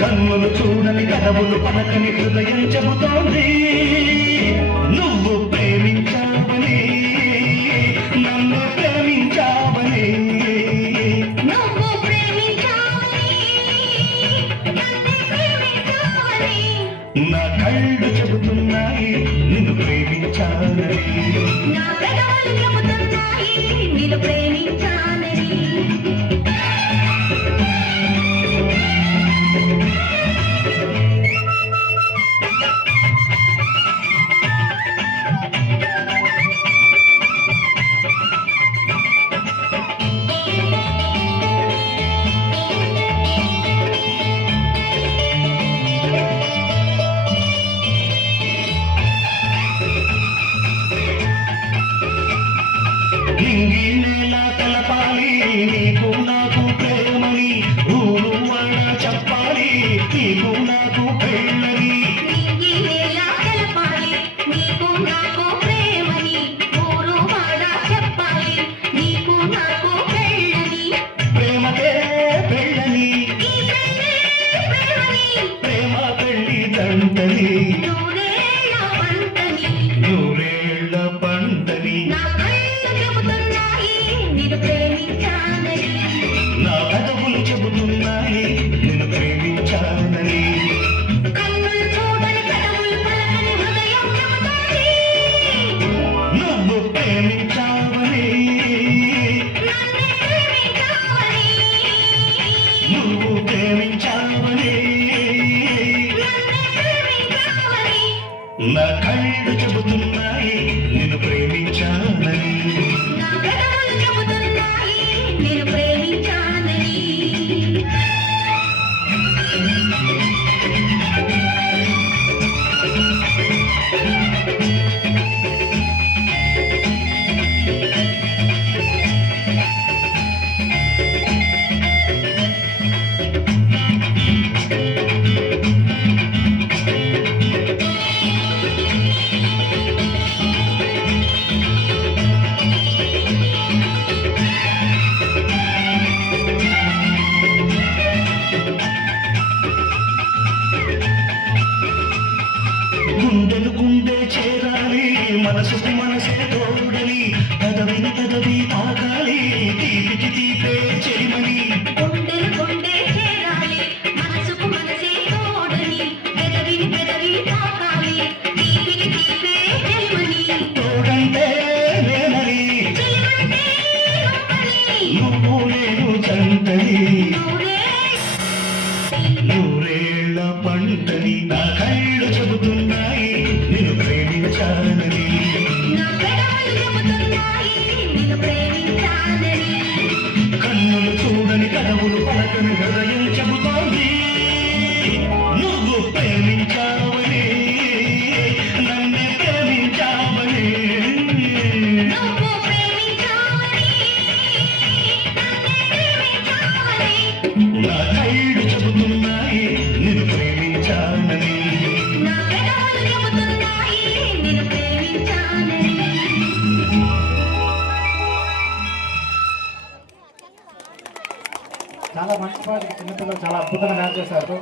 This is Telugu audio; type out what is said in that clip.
కన్నులు చూడని కదవులు పలకని హృదయం చెబుతోంది నువ్వు ప్రేమించావని, నన్ను ప్రేమించావని. నువ్వు ప్రేమించావని, నన్ను ప్రేమించావని. నా కళ్ళు చెబుతున్నాయి నిన్ను ప్రేమించాలని, నా పెదవులు చెబుతున్నాయి నిన్ను ప్రేమించాలని. నింగి నేల తెలపాలి నీకు నాకు ప్రేమని, ఊరు వాడ చెప్పాలి నీకు నాకు పెళ్ళని. నీకి నేల తెలపాలి నీకు నాకు ప్రేమని, ఊరు వాడ చెప్పాలి నీకు నాకు పెళ్ళని. ప్రేమకే పెళ్ళని, ఈ పెళ్ళే ప్రేమని, ప్రేమ పెళ్ళి తంటని, నూరేళ్ల పంటని. నూరేళ్ల పంటని. నా కళ్ళు చెబుతున్నాయి నిన్ను ప్రేమించాలని, నా పెదవులు చెబుతున్నాయి నిన్ను ప్రేమించాలని. కన్నులు చూడని పెదవులు పలకని హృదయం చెబుతోంది నువ్వు ప్రేమించావని, నన్ను ప్రేమించావని. నువ్వు ప్రేమించావని. నన్ను ప్రేమించావని. నా కళ్ళు చెబుతున్నాయి నిన్ను ప్రేమించాలని, నా పెదవులు చెబుతున్నాయి నిన్ను ప్రేమించాలని. గుండెలు గుండె చేరాలి మనసుకి మనసే తోడని, పెదవిని పెదవి తాకాలి తీపికి తీపే చెలిమని. గుండెలు గుండె చేరాలి మనసుకు మనసే తోడని, పెదవిని పెదవి తాకాలి తీపికి తీపే చెలిమని. తోడంటే నేనని, చెలిమంటే నువ్వని, నువ్వు నేను చంటని, నూరేళ్ల పంటని. నా కళ్ళు చెబుతున్నాయి నిన్ను ప్రేమించాలని, నా పెదవులు చెబుతున్నాయి నిన్ను ప్రేమించాలని. కన్నులు చూడని కదవులు పలకని హృదయం చెబుతోంది నువ్వు ప్రేమించావని, నన్నే ప్రేమించావని. నువ్వు ప్రేమించావని, నన్ను ప్రేమించావని. నా కళ్ళు చెబుతున్నాయి నిన్ను ప్రేమించాలని, నా పెదవులు చెబుతున్నాయి నిన్ను ప్రేమించాలని. చాలా మంచి పాటకి చిన్నపిల్లలు చాలా అద్భుతంగా డాన్స్ చేశారు.